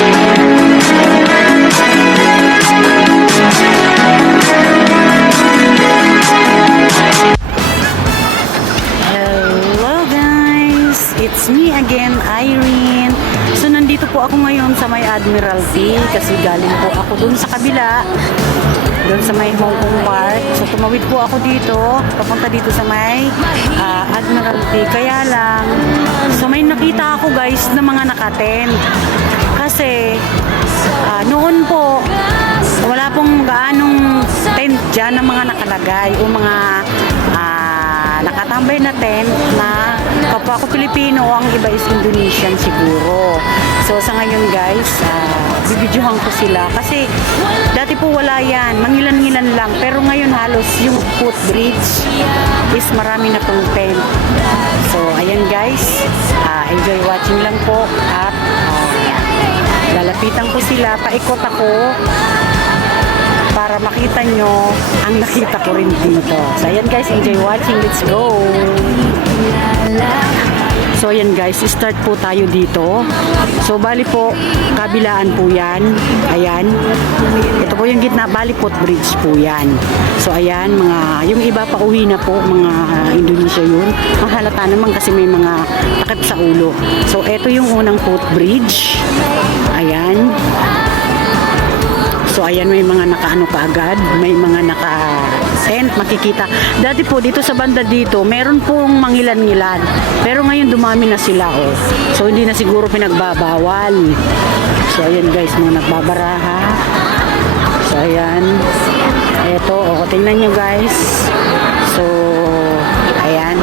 Hello guys! It's me again, Irene. So nandito po ako ngayon sa may Admiralty kasi galing po ako dun sa kabila, dun sa may Hong Kong Park. So tumawid po ako dito, papunta dito sa may Admiralty. Kaya lang, so may nakita ako guys na mga nakatent. Kasi noon po, wala pong gaanong tent dyan na mga nakalagay o mga nakatambay na tent na kapwa ko Pilipino, ang iba is Indonesian siguro. So sa ngayon guys, bibidyohan ko sila kasi dati po wala yan, mangilan-ngilan lang, pero ngayon halos yung footbridge is marami na pong tent. So ayan guys, enjoy watching lang po at lalapitan ko sila, paikot ako para makita nyo ang nakita ko rin dito. So ayan guys, enjoy watching, let's go! So ayan guys, start po tayo dito. So bali po, kabilaan po yan. Ayan. Ito po yung gitna, bali footbridge po yan. So ayan, yung iba pa uwi na po, mga Indonesia yun. Mahalata naman kasi may mga takip sa ulo. So ito yung unang footbridge. Ayan. So ayan, may mga nakaano pa agad, may mga naka-tent, makikita. Dati po dito sa banda dito, meron pong mangilan-ngilan. Pero ngayon dumami na sila oh. So hindi na siguro pinagbabawal. So ayan guys, mga nagbabaraha. So ayan. Eto, oh, tingnan nyo guys. So ayan.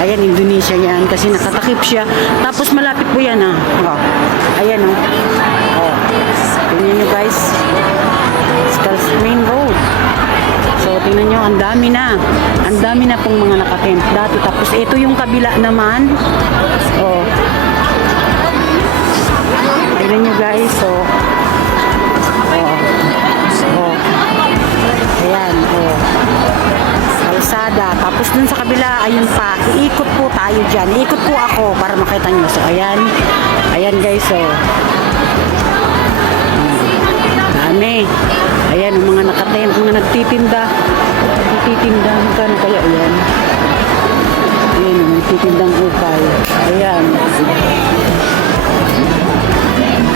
Ayan, Indonesia yan kasi nakatakip siya. Tapos malapit po yan ah. Oh. Ayan oh. Oh. Tingnan nyo guys. Skulls Main Road. So tingnan nyo, ang dami na. Ang dami na pong mga nakatent dati. Tapos ito yung kabila naman. Oh. Tingnan nyo guys. So oh. Oh. Ayan. Oh. Kalsada. Tapos dun sa kabila, ayun pa. Iikot po tayo dyan. Iikot po ako para makita nyo. So ayan. Ayan guys. So dami. Ayan, ang mga nakatent, mga nagtitinda. Nagtitinda, magkano kaya yan? Ayan, nagtitindang ukay. Ayan.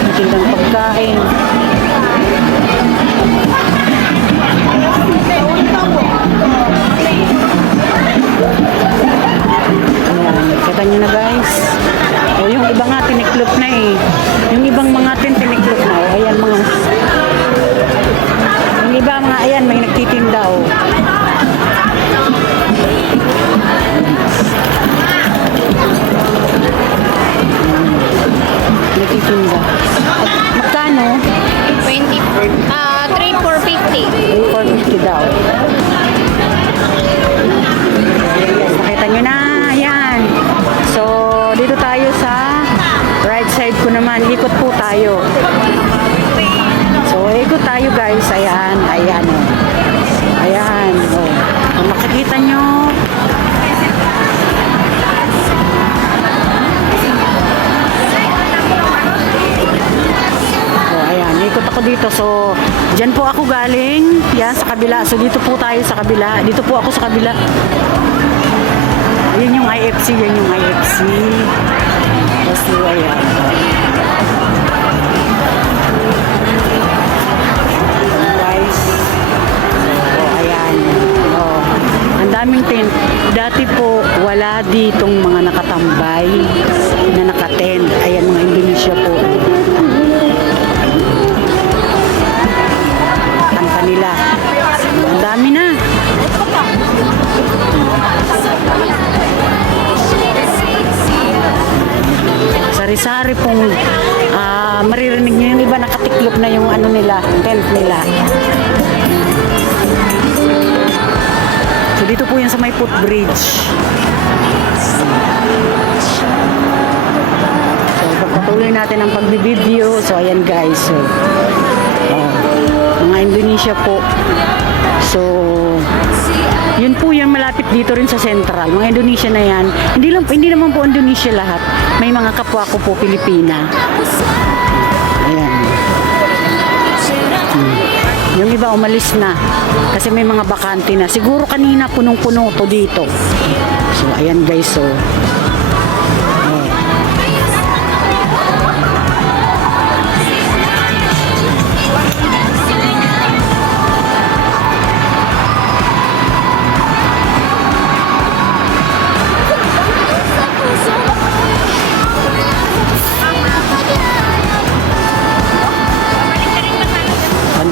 Nagtitindang pagkain. Ayan, kita nyo na guys. O, yung iba nga tiniklop na eh. Yung ibang mga tent tiniklop na. O, ayan mga iba mga ayan, may nagtitinda oh. Nagtitinda. Magkano? 20. 3,450. 3,450 daw. Nakita nyo na. Ayan. So, dito tayo sa right side ko naman. Ikot po tayo. So, ikot tayo guys. Ayan. Ayan. Oh. Ayan. Oh. Kung makikita nyo. So, ayan. Ikot ako dito. So, dyan po ako galing. Yan, sa kabila. So, dito po tayo sa kabila. Dito po ako sa kabila. Yan yung IFC. Yan yung IFC. Tapos, ayan. Daming tent. Dati po wala ditong mga nakatambay na nakatent. Ayan, mga Indonesia po. Kanta nila. Ang dami na. Sari-sari pong maririnig nyo yung iba nakatiklop na yung ano nila, tent nila. So dito po yan sa may footbridge. So pagpatuloy natin ang pagbibideo. So ayan guys. So, mga Indonesia po. So yun po yan, malapit dito rin sa Central. Mga Indonesia na yan. Hindi naman po Indonesia lahat. May mga kapwa ko po Pilipina. Ayan. Yung iba umalis na. Kasi may mga bakante na. Siguro kanina punong-puno to dito. So, ayan guys. So,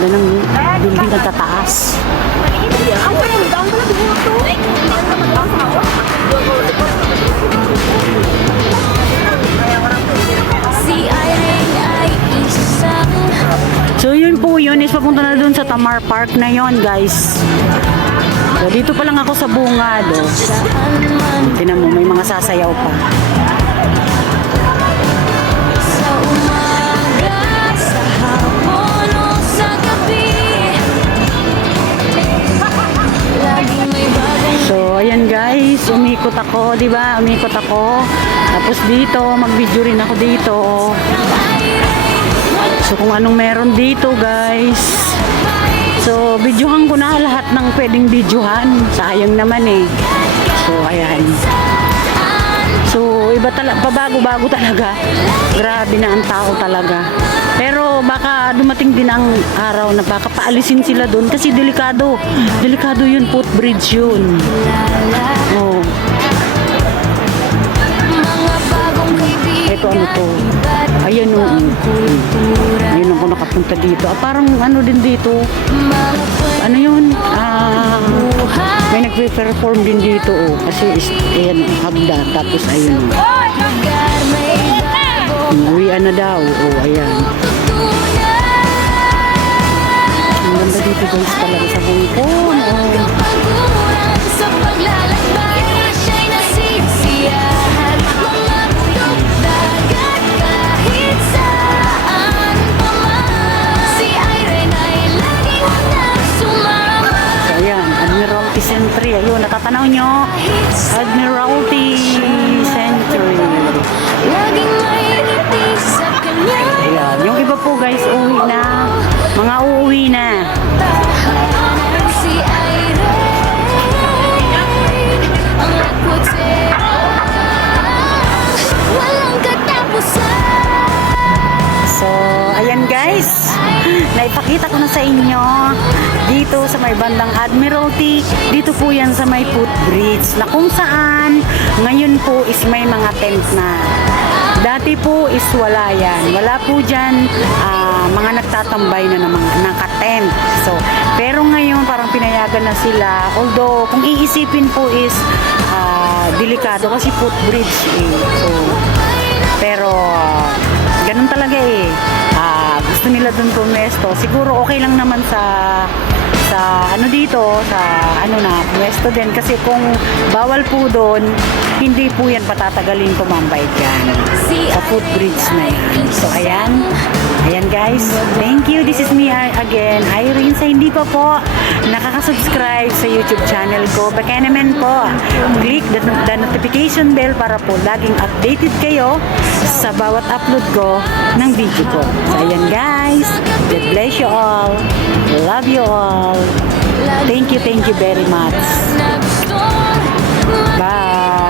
ganda ng building na tataas. So yun po yun is papunta na dun sa Tamar Park na yon guys. So dito pa lang ako sa bungad. Oh. Tingnan mo, may mga sasayaw pa. So, ayan guys, umikot ako, di ba? Umikot ako. Tapos dito, mag-video rin ako dito. So, kung anong meron dito, guys. So, videohan ko na lahat ng pwedeng videohan. Sayang naman eh. So, ayan. So, iba talaga, pabago-bago talaga. Grabe na ang tao talaga. Pero baka dumating din ang araw na baka paalisin sila doon kasi delikado. Delikado yun, footbridge yun. Oh. Ito ano to? Ayan o. Ayun ako nakapunta dito. Ah, parang ano din dito. Ano yun? May nagpe-perform din dito oh. Kasi ayan, hagda. Tapos ayun. Uwian na daw. Oh, ayan. Ang ganda dito guys talaga sa Bungkon. Oh. Century. Ayun, natatanaw nyo. Admiralty Century. Ayan. Yung iba po guys, uwi na. Mga uuwi na. So, ayan guys. Naipakita ko na sa inyo dito sa may bandang Admiralty. Dito po yan sa may footbridge na kung saan ngayon po is may mga tent na. Dati po is wala yan. Wala po dyan mga nagtatambay na ng mga naka-tent. So, pero ngayon parang pinayagan na sila. Although kung iisipin po is delikado kasi footbridge eh. So, pero ganun talaga eh. Gusto nila doon pumesto. Siguro okay lang naman sa ano dito, sa ano na, pumesto din. Kasi kung bawal po doon, hindi po yan patatagalin tumambay dyan. Sa footbridge na yan. So, ayan. Ayan guys. Thank you. This is me again, Irene. Sa hindi pa po nakaka-subscribe sa YouTube channel ko, baka naman po, click the notification bell para po laging updated kayo sa bawat upload ko ng video ko. So, ayan guys. God bless you all. Love you all. Thank you very much. Bye.